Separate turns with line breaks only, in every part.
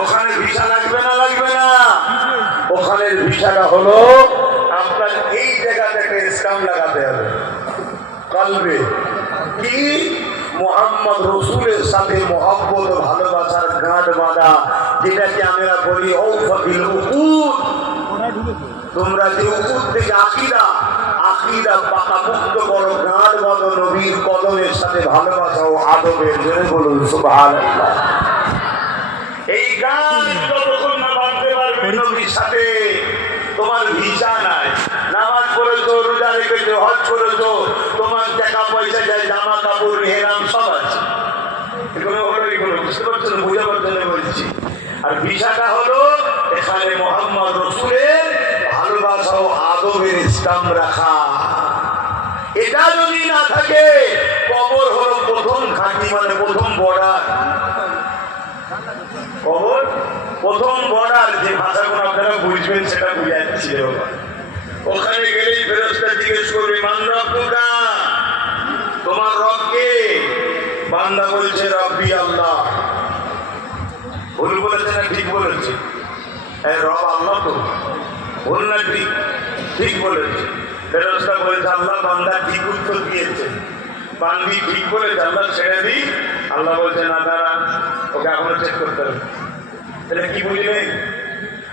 ওখানে ভিসা লাগবে না লাগবে না। ওখানের ভিসাটা হলো আপনার এই জায়গাতে একটা স্টাম্প লাগাতে হবে। কলবে। কি? মোহাম্মদ রসুলের সাথে মহব্বত ভালোবাসার গাঁট বাঁধা যেটাকে আমরা বলি ঔফিল উকুদ। তোমরা যে উকুদ থেকে আকিদা আকিদা পাকা মুক্ত করো গাঁট বাঁধো নবীর কদমের সাথে ভালোবাসা ও আদবের জন্য বলুন সুবহানাল্লাহ। যতক্ষণ না বাঁধতে পারবে নবীর সাথে। তোমার ভিসা নাই। নামাজ পড়েছো রোজা রেখেছো হজ করেছ তোমার টাকা পয়সা যায় জামা কাপড় হেরাম সব আছে। এগুলো হলো এগুলো বুঝতে পারছ না? বোঝাবার জন্য বলছি। আর ভিসাটা হলো এখানে মোহাম্মদ রসুলের ভালোবাসা ও আদবের রাখা। এটা যদি না থাকে কবর হলো প্রথম ঘাঁটি মানে প্রথম বর্ডার কবর প্রথম বর্ডার যে ভাষাগুলো আপনারা বুঝবেন, সেটা বুঝাচ্ছি ওখানে গেলেই ফেরস্তা জিজ্ঞেস করবে মান্দাবুকা তোমার রবকে? বান্দা বলছে, রব্বি আল্লাহ। ভুল বলেছে না ঠিক বলেছে? হ্যাঁ রব আল্লাহ তো। ভুল না ঠিক? ঠিক বলেছে। ফেরস্তা বলেছে, আল্লাহ বান্দা ঠিক উত্তর দিয়েছে। বান্দি ঠিক বলেছে, আল্লাহ ছেড়ে দিই। আল্লাহ বলছে, না দাঁড়া, ওকে এখনও চেক করতে হবে। তাহলে কি বুঝলেন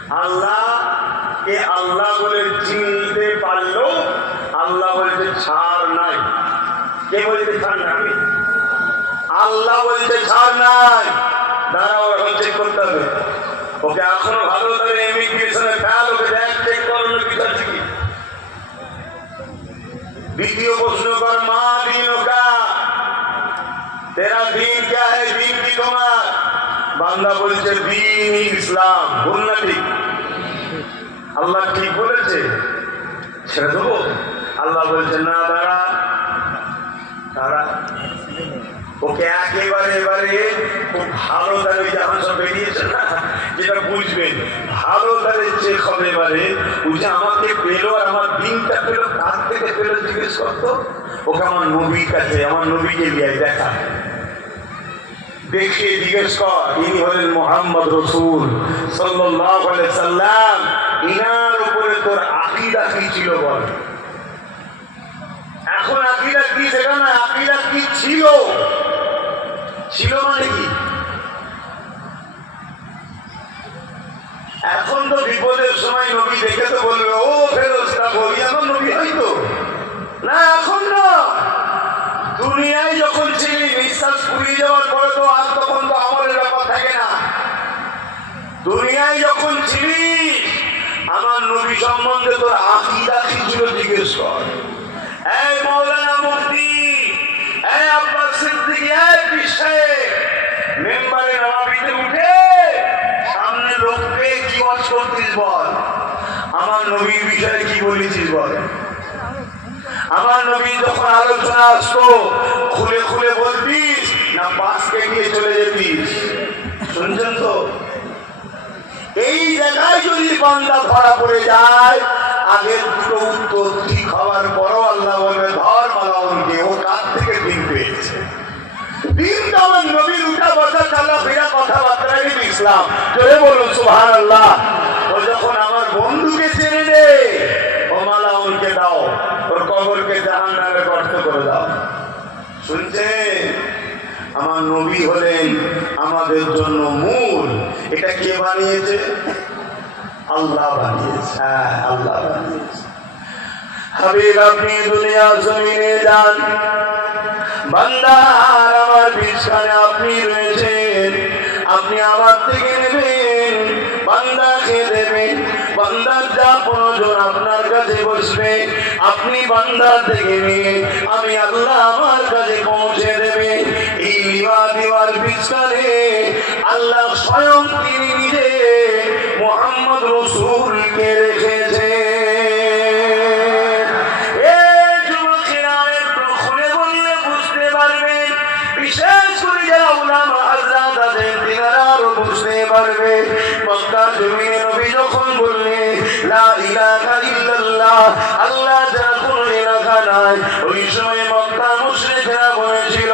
আল্লাহ কে আল্লাহ বলে চিনতে পারল আল্লাহ বলতে ছাড় নাই। কে বলছে ছাড় নাই? আল্লাহ বলতে ছাড় নাই। এখন ওকে, এখনও ভালো ইমিগ্রেশনে কি? দ্বিতীয় প্রশ্ন মা দিন ওকা। দিন কি তোমার? বান্দা বলছে দিন ইসলাম। ভুল না ঠিক। আল্লাহ ঠিক বলেছে ছেড়ে দেবো। আল্লাহ বলছে, না, দাঁড়া। দাঁড়া। ওকে একেবারে, এবারে খুব ভালো তারে যখন সব বেরিয়েছে না? যেটা বুঝবেন, ভালো তারে চেক হবে এবারে, ওই যে আমাকে পেল আর আমার দিনটা পেল কার থেকে পেল জিজ্ঞেস করতো, ওকে আমার নবীর কাছে, আমার নবীকে দেখা। দেখিয়ে জিজ্ঞেস কর, ইনি হলেন মোহাম্মদ রসুল সাল্লাম। ইনার উপরে তোর আকিদা কি ছিল বল? এখন আকিদা কি সেটা না, আকিদা কি ছিল? ছিল মানে কি? এখন তো বিপদের সময় নবী দেখে তো বলবে, ও ফেরস্তা বলি আমার নবী হয়তো? না, এখন না দুনিয়ায় যখন ছিলি নিঃশ্বাস ফুরিয়ে যাওয়ার পরে তো আর তখন তো আমলের ব্যাপার থাকে না দুনিয়ায় যখন ছিলি, আমার নবী সম্বন্ধে তোর আকিদা কি ছিল জিজ্ঞেস কর। এই মৌলানা মুফতি, এই আব্বাস সিদ্দিক, এই পিসে মেম্বারে নবাবিতে উঠে সামনে লোককে কি ওয়াজ করতিস বল? আমার নবীর বিষয়ে কি বলেছিস বল? আমার নবী যখন আলোচনা আসতো, খুলে খুলে বলতিস, না পাশকে নিয়ে চলে যেতিস শুনছেন তো এই বান্দা ধরা পড়ে যায়। আগের দুটো উত্তর ঠিক হওয়ার পরও আল্লাহ বলবে ধর মালাউনকে ও কার থেকে দিন পেয়েছে? দিন নবীর উঠা জোরে বলুন আল্লাহ যখন আমার বন্ধুকে দাও করে দাও। আমার নবী হলেন আমাদের জন্য মূল। এটা কে বানিয়েছে? আল্লাহ বানিয়েছে হ্যাঁ আল্লাহ হাবিব, আপনি দুনিয়া জমিনে যান। বান্দার আমার আপনি রয়েছেন। আপনি আমার থেকে নেবেন, বান্দাকে দেবেন। বান্দার যা প্রয়োজন আপনার কাছে বসবে, আপনি বান্দার থেকে নিয়ে আমি আল্লাহ আমার কাছে পৌঁছে দেবে। এই লিবা দিবার বিছানে আল্লাহ স্বয়ং তিনি নিজে মোহাম্মদ রসুলকে রেখেছে। বিশেষ করে যারা উলামা হাজরাত আছেন তিনারা আরও পারবে। মক্কার জমিনে নবী যখন বললে লা ইলাহা ইল্লাল্লাহ আল্লাহ যার কোনো এলাকা ওই সময় মক্কা মুশরিকরা বলেছিল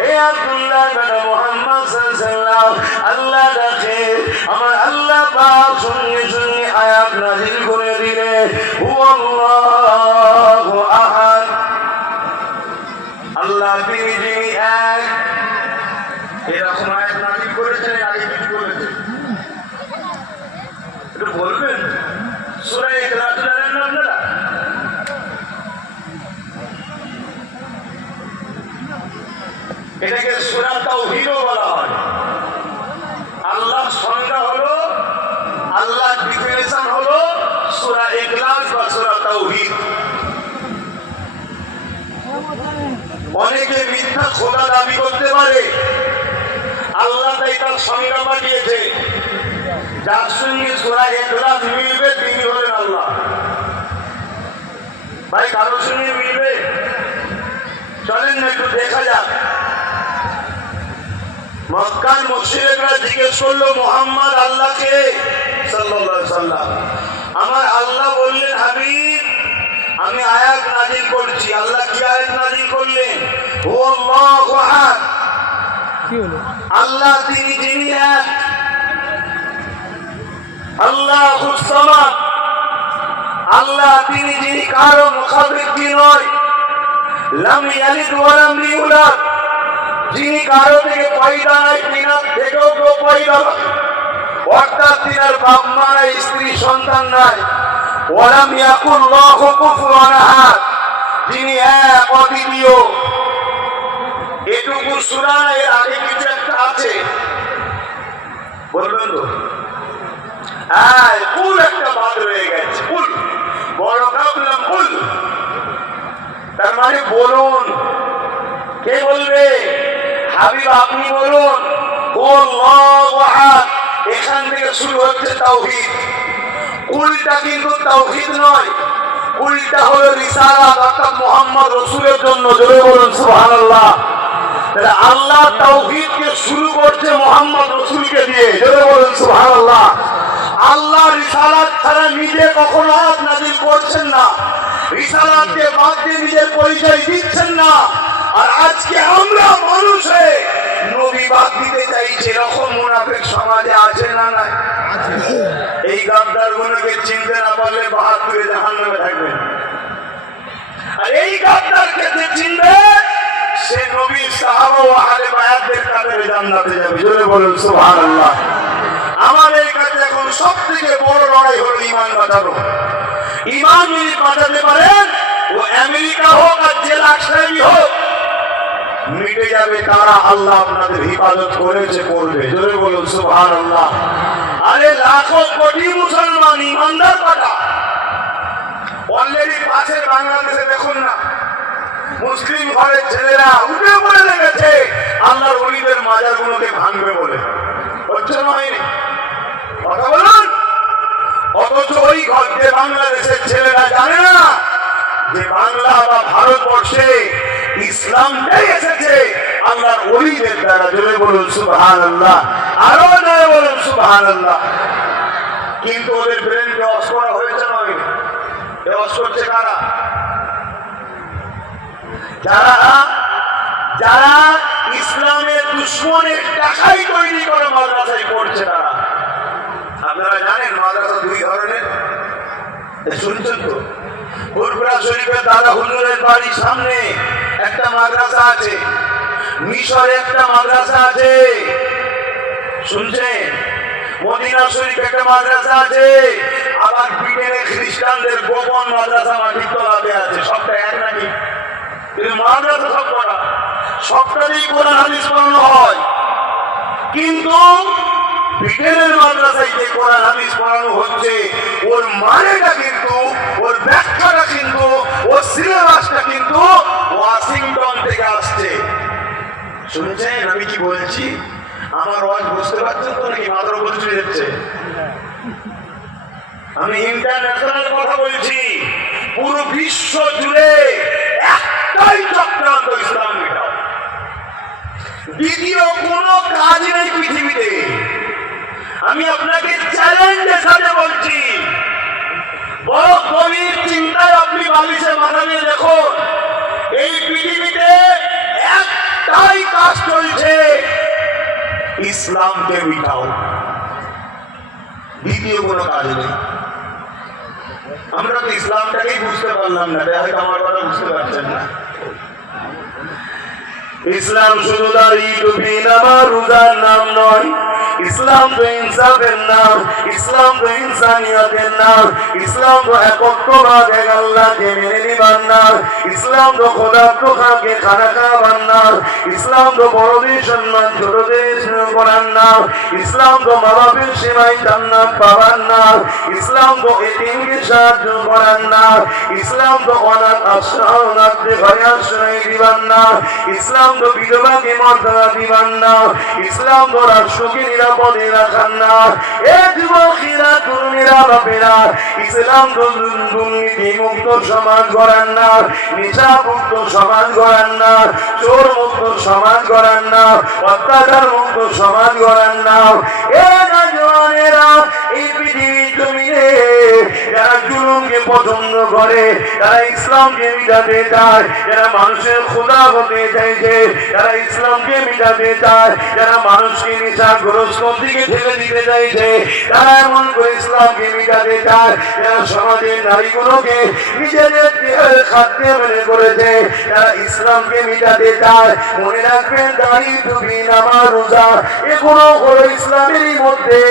হে আব্দুল্লাহ বেটা মুহাম্মদ সাল্লাল্লাহু আল্লাহ ডাকে, আমার আল্লাহ পাক সঙ্গে সঙ্গে আয়াত নাজিল করে দিলে, হুয়াল্লাহু আহাদ। আল্লাহ তিনি যিনি এক, এরকম আয়াত নাজিল করেছেন এর আগে কিছু করেছেন একটু বলবেন সূরা ইখলাস জানেন না আপনারা এটাকে সূরা তাওহীদও বলা হয়। আল্লাহ সংজ্ঞা হলো আল্লাহ ডিফিনেশন হলো সূরা ইখলাস বা সূরা তাওহীদ। অনেকে মিথ্যা খোদা দাবি করতে পারে। আল্লাহ তাই তার সংজ্ঞা পাঠিয়েছে। যার সঙ্গে সোরা একলাস মিলবে, তিনি হলেন আল্লাহ। ভাই, কারোর সঙ্গে মিলবে? চলেন না একটু দেখা মক্কার মসজিদরা জিজ্ঞেস করল মোহাম্মদ আল্লাহকে সাল্লাল্লাহু সাল্লাম। আমার আল্লাহ বললেন হাবিব আমি আয়াত নাজিল করছি। আল্লাহ কি আয়াত নাজিল করলেন? ও আল্লাহু আহাদ।
কি হলো?
আল্লাহ তিনি যিনি এক। আল্লাহ সামাদ। আল্লাহ তিনি যিনি কারও মুখাপেক্ষী নয়। লাম ইয়ালিদ ওয়া লাম ইউলাদ। যিনি কারও থেকে পয়দা নয় তিনার থেকেও কেউ পয়দা। অর্থাৎ তিনার বাপ মা স্ত্রী, সন্তান নাই। ওয়ালাম ইয়াকুল লাহু কুফুয়ান আহাদ। যিনি এক, অদ্বিতীয়। এটুকু শোনা এর আগে কিছু একটা আছে। বলবেন তো? হ্যাঁ কুল একটা বাদ রয়ে গেছে কুল বড় কাপলাম কুল তার মানে বলুন। কে বলবে? হাবিব, আপনি বলুন এখান থেকে শুরু হচ্ছে তাওহীদ। কুলটা কিন্তু তাওহীদ নয়, কুলটা হলো রিসালাত, অর্থাৎ মোহাম্মদ রসুলের জন্য। জোরে বলুন, সুবহানাল্লাহ। আল্লাহ তাওহীদকে শুরু করছে মোহাম্মদ রসুলকে দিয়ে। জোরে বলুন, সুবহানাল্লাহ। আল্লাহ রিসালাত ছাড়া নিজে কখনো আয়াত নাজিল করছেন না। রিসালাতকে বাদ দিয়ে নিজের পরিচয় দিচ্ছেন না। আর আজকে আমরা মানুষে নবী বাদ দিতে চাইছি এরকম মুনাফিক সমাজে আছে না নাই? এই গাদ্দার গুলোকে চিনতে না পারলে বাহাত্তরে জাহান নামে থাকবেন আর এই যে চিনবে, সে ও আলে বায়াতদের কাতারে জান্নাতে যাবে। জোরে বলুন, সুবহানাল্লাহ। আমাদের কাছে এখন সব থেকে বড় লড়াই হলো ইমান বাঁচানো। ইমান যদি বাঁচাতে পারেন, ও আমেরিকা হোক আর জেলা হোক মিটে যাবে কারা? আল্লাহ আপনাদের হিফাজত করেছে করবে জোরে বলুন, সুবহানাল্লাহ। আরে লাখো কোটি মুসলমান ইমানদার পাটা অলরেডি পাশের বাংলাদেশে দেখুন না, মুসলিম ঘরের ছেলেরা উঠে পড়ে লেগেছে। আল্লাহর অলিদের মাজার গুলোকে ভাঙবে বলে। হচ্ছে না হয়নি। কথা বলুন। অথচ ওই ঘর যে বাংলাদেশের ছেলেরা জানে না যে বাংলা বা ভারতবর্ষে ইসলামটাই এসেছে। আল্লাহর অলিদের দ্বারা জোরে বলুন সুবহান আল্লাহ আরও জোরে বলুন সুবহান আল্লাহ কিন্তু ওদের ব্রেনকে অস করা হয়েছে না হয়নি। করছে কারা? যারা যারা ইসলামের দুশ্মনের টাকাই তৈরি করে মাদ্রাসায় পড়ছে তারা। আপনারা জানেন মাদ্রাসা দুই ধরনের? শুনছেন তো? ফুরফুরা শরীফের দাদা হুজুরের বাড়ির সামনে একটা মাদ্রাসা আছে। মিশরে একটা মাদ্রাসা আছে। শুনছেন? মদিনা শরীফ একটা মাদ্রাসা আছে। আবার ব্রিটেনে খ্রিস্টানদের গোপন মাদ্রাসা মাটির তলাতে আছে। সবটা এক নাকি? কিন্তু মাদ্রাসা সব করা সবটাতেই কোরআন হাদিস পড়ানো হয়। কিন্তু ব্রিটেনের মাদ্রাসায় যে কোরআন হাদিস পড়ানো হচ্ছে, ওর মানেটা কিন্তু, ওর ব্যাখ্যাটা শুনছেন? আমি কি বলছি? আমার ওয়াজ বুঝতে পারছেন তো নাকি মাথার উপর চলে যাচ্ছে আমি ইন্টারন্যাশনাল কথা বলছি। পুরো বিশ্ব জুড়ে একটাই চক্রান্ত ইসলাম দ্বিতীয় কোন কাজ নেই পৃথিবীতে। আমি আপনাকে চ্যালেঞ্জের সাথে বলছি। বড় গভীর চিন্তায় আপনি বালিশে ইসলামকে মিটাও দ্বিতীয় কোনো কাজ নেই। আমরা তো ইসলামটাকেই বুঝতে পারলাম না হয়তো আমার কথা বুঝতে পারছেন না। ইসলাম শুধু দাঁড়ি টুপি নামা রোজার নাম নয় ইসলাম তো ইনসাফের নাম ইসলাম তো ইনসানিয়তের নাম ইসলাম তো একত্রবাদ এক আল্লাহকে মেনে নিবার নাম ইসলাম তো খোদা প্রখাকে খানা খাওয়াবার নাম ইসলাম তো বড়দের সম্মান ছোটদের করার নাম ইসলাম তো মা বাপের সেবায় জান্নাত পাবার নাম ইসলাম তো এটিমকে সাহায্য করার নাম ইসলাম তো অনাথ আশ্রয় রাখতে ঘরে আশ্রয় দিবার নাম ইসলাম তো বিধবাকে মর্যাদা দিবার নাম ইসলাম তো রাষ্ট্রকে ইসলাম দুর্নীতি মুক্ত সমাজ গড়ার না নেশা মুক্ত সমাজ চোর মুক্ত সমাজ গড়ার নাম অত্যাচার মুক্ত সমাজ গড়ার না এ নজওয়ানেরা এই করে যারা ইসলামকে মিটাতে চায়। যারা মানুষের খোদা হতে চাইছে যারা ইসলামকে মিটাতে চায়। যারা মানুষকে নেশাগ্রস্ত দিকে ঠেলে দিতে চাইছে, তারা এমন করে ইসলামকে মিটাতে চায়। যারা সমাজের নারীগুলোকে নিজেদের খাদ্যে মনে করেছে যারা ইসলামকে মিটাতে চায়। মনে রাখবেন দাঁড়িয়ে টুপি নামা রোজা, এগুলো হলো ইসলামেরই মধ্যে।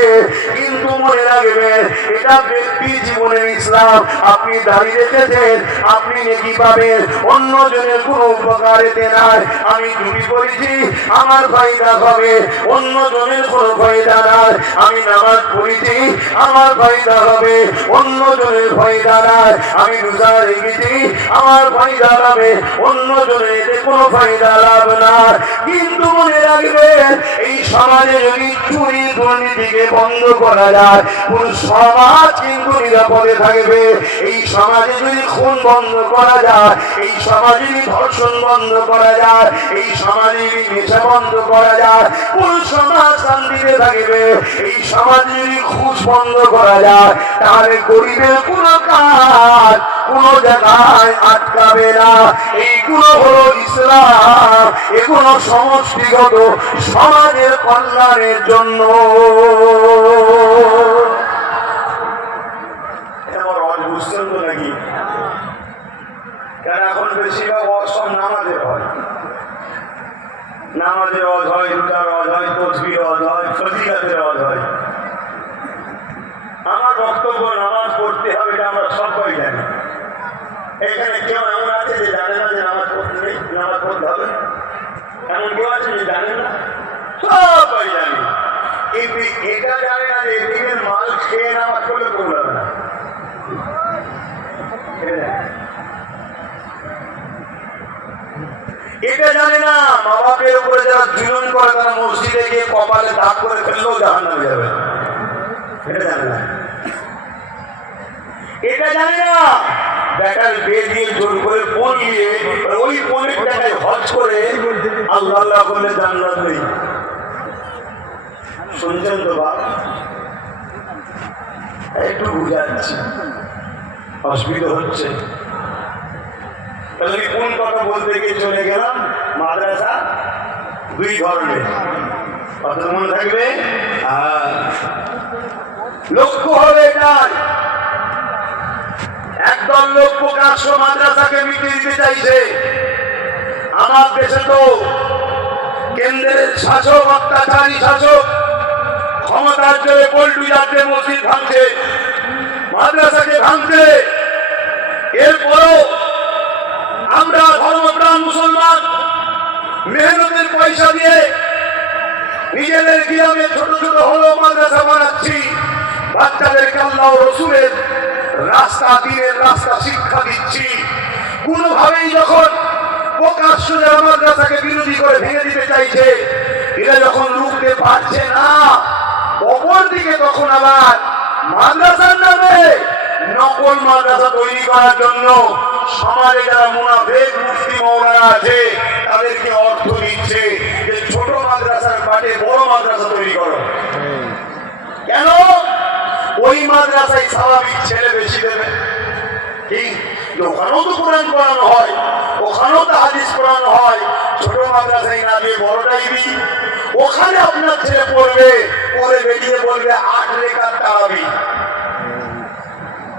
কিন্তু মনে রাখবেন, এটা ব্যক্তি জীবনের ইসলাম। আপনি দাঁড়িয়ে রেখেছেন আপনি নেকি পাবেন। অন্য জনের কোনো উপকার এতে নাই। আমি টুপি পড়েছি, আমার ফায়দা হবে। অন্য জনের কোনো ফায়দা নাই। আমি নামাজ পড়েছি, আমার ফায়দা হবে। অন্য জনের ফায়দা নাই। আমি রোজা রেখেছি, আমার ফায়দা হবে। অন্য জনের এতে কোনো ফায়দা লাভ না কিন্তু মনে রাখবেন, এই সমাজে যদি চুরি দুর্নীতিকে বন্ধ করা যায় কোন সমাজ কিন্তু নিরাপদে থাকবে। এই সমাজে যদি খুন বন্ধ করা যায়, এই সমাজে যদি ধর্ষণ বন্ধ করা যায়, এই সমাজে যদি নেশা বন্ধ করা যায় কোন সমাজ শান্তিতে থাকবে, এই সমাজে যদি ঘুষ বন্ধ করা যায়, তাহলে গরিবের কোন কাজ, কোন জায়গায় আটকাবে না, এইগুলো হলো ইসলাম, এগুলো সমষ্টিগত সমাজের কল্যাণের জন্য। এটা নাকি? কারণ এখন বেশিরভাগ অজ সব নামাজের হয়। নামাজের অজ হয় রুটার অজ হয়, তসবির অজ হয়, ফজিলাতের অজ হয়। আমার বক্তব্য নামাজ পড়তে হবে এটা আমরা সবাই জানি। এখানে কেউ এমন আছে যে জানে না যে নামাজ পড়তে নেই, নামাজ পড়তে হবে। এমন কেউ আছে যে জানে না? সবাই জানি। এটা জানে না যে এদিকের মাল খেয়ে নামাজ পড়লে পড়বে না এটা জানে। এটা জানে না মা বাপের উপরে যারা জুলুম করে তারা মসজিদে গিয়ে কপালে দাগ করে ফেললেও জাহান নামে যাবে। এটা জানে না। এটা জানে না। বেটার বিয়ে দিয়ে জোর করে পড়িয়ে ওই পনেরো টাকায় হজ করে আল্লাহ আল্লাহ করলে জান্নাত নেই। শুনছেন তো বাপ? একটু বুঝাচ্ছি। অসুবিধা হচ্ছে। তাহলে আমি কোন কথা বলতে গিয়ে চলে গেলাম? মাদ্রাসা দুই ধরনের। কথা মনে থাকবে? লক্ষ্য হবে এটাই একদল লোক প্রকাশ্য মাদ্রাসাকে মিটিয়ে দিতে চাইছে। আমার দেশে তো কেন্দ্রের শাসক, অত্যাচারী শাসক, ক্ষমতার জোরে পল্টু যাচ্ছে মসজিদ ভাঙছে। মাদ্রাসাকে ভাঙছে। এরপরও আমরা ধর্মপ্রাণ মুসলমান। মেহনতের পয়সা দিয়ে নিজেদের গ্রামে ছোট ছোট হলো মাদ্রাসা বানাচ্ছি। বাচ্চাদেরকে আল্লাহ রসুলের রাস্তা দিয়ে রাস্তা শিক্ষা দিচ্ছি। কোনোভাবেই যখন প্রকাশ্য যারা মাদ্রাসাকে বিরোধী করে ভেঙে দিতে চাইছে, এরা যখন রুখতে পারছে না অপর দিকে তখন আবার মাদ্রাসার নামে নকল মাদ্রাসা তৈরি করার জন্য সমাজে যারা মুনাফেক মুফতি মৌলানা আছে, তাদেরকে অর্থ দিচ্ছে যে ছোট মাদ্রাসার পাটে বড় মাদ্রাসা তৈরি করো। কেন? ওই মাদ্রাসায় স্বাভাবিক ছেলে বেশি দেবে। ওখানেও তো কোরআন পড়ানো হয়, ওখানেও তো হাদিস পড়ানো হয়, ছোট মাদ্রাসায় না দিয়ে বড়টাই দিই। ওখানে আপনার ছেলে পড়বে পরে বেরিয়ে বলবে, আট রেখার তারাবি।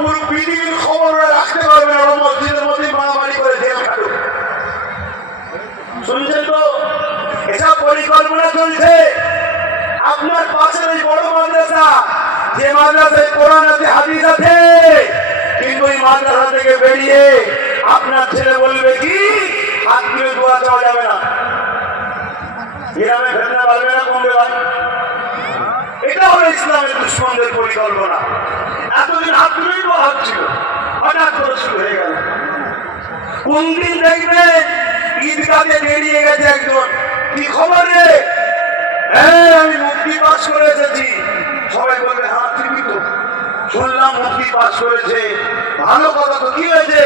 পুরো পৃথিবীর খবর রাখতে পারবে না মসজিদের মধ্যেই মারামারি করে জেল খাটুক শুনছেন তো? এসব পরিকল্পনা চলছে। আপনার পাশের ওই বড় মাদ্রাসা, যে মাদ্রাসায় কোরআন আছে, হাদিস আছে, কিন্তু ওই মাদ্রাসা থেকে বেরিয়ে আপনার ছেলে বলবে কি, হাত তুলে দোয়া চাওয়া যাবে না। গ্রামে ফেলতে পারবে না, কমবে ভাই এটা ইসলামের দুশ্মনদের পরিকল্পনা। এতদিন দোয়া হচ্ছিল হঠাৎ করে শুরু হয়ে গেল। কোন দিন দেখবে ঈদগাহে বেরিয়ে গেছে একজন? কি খবর রে? হ্যাঁ আমি মুক্তি পাস করে এসেছি সবাই বলবে হ্যাঁ ঠিকই তো। শুনলাম মুক্তি পাস করেছে। ভালো কথা তো কি হয়েছে?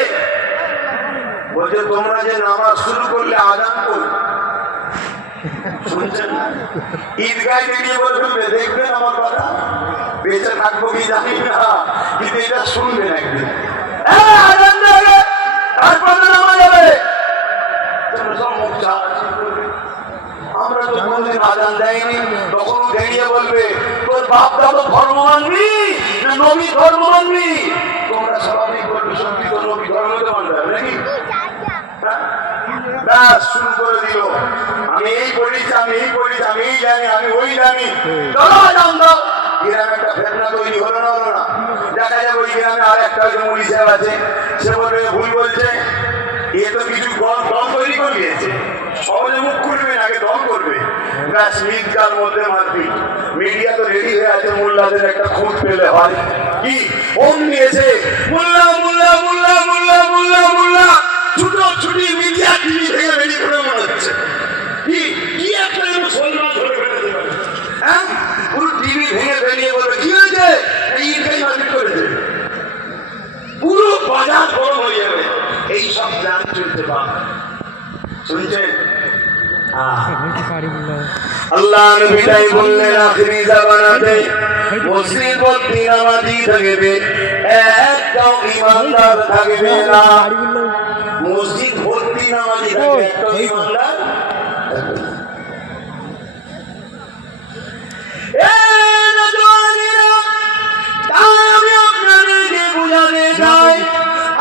বলছে, তোমরা যে নামাজ শুরু করলে আজান করবে শুনছেন না ঈদগায় বেরিয়ে বলে দেখবেন আমার কথা? বেঁচে থাকব কি জানি না। কিন্তু এটা শুনবেন একদিন। হ্যাঁ তারপরে নামা যাবে। আমরা তো কোনদিন আজান দেয়নি। তখন ও বলবে তোর বাপ দাদা ধর্ম মানবি না নবী ধর্ম মানবি তোমরা স্বাভাবিক বলবে সত্যি তো নবী ধর্মকে মানবে নাকি? ব্যাস শুরু করে দিল। আমি এই পড়িছি আমি এই পড়িছি আমি এই জানি আমি ওই জানি। চলো গ্রামে একটা ফেতনা বলছে। এ তো কিছু দল দল তৈরি করে দিয়েছে সহজে মুখ খুলবে না, আগে করবে। ব্যাস মিথকার মধ্যে মারপিট। মিডিয়া তো রেডি হয়ে আছে মোল্লাদের একটা খুঁত পেলে হয়। কি? ওম নিয়েছে মোল্লা মোল্লা মোল্লা মোল্লা মোল্লা মোল্লা। ছুটো মিডিয়া টিভি থেকে রেডি করে মনে হচ্ছে। কি একটা মুসলমান ধরে হ্যাঁ? পুরো টিভি ভেঙে বেরিয়ে বলবে, কি হয়েছে? এই ঈদগাই মারপিট করেছে পুরো বাজার গরম হয়ে যাবে। এই সব প্ল্যান চলতে পারে। শুনছেন? থাকবে। একটাও থাকবে না। মসজিদ ভর্তি নামাজি থাকবে একটাও ইমানদার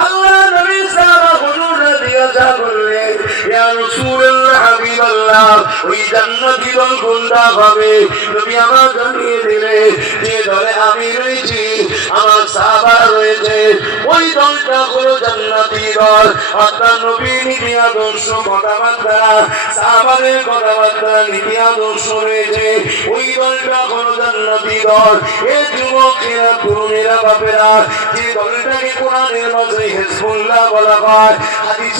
আল্লাহ নবী সারা হুজুর রাদিয়াল্লাহু বললেন, ইয়া রাসূলুল্লাহ হাবিবাল্লাহ, ওই জান্নাতি দল কোনটা? নবী আমার জানিয়ে দিলে, যে দলে আমি রয়েছি, আমার সাহাবা রয়েছে, ওই দলটা হলো জান্নাতি দল। অর্থাৎ নবীর নীতি আদর্শ কথাবার্তা, সাহাবাদের কথাবার্তা, নীতি আদর্শ রয়েছে, ওই দলটা হলো জান্নাতি দল। এ যুবকেরা, তরুণেরা, বাপেরা, যে দলটাকে কোরআনের মাঝে হেজবুল্লাহ বলা হয় হাদিসে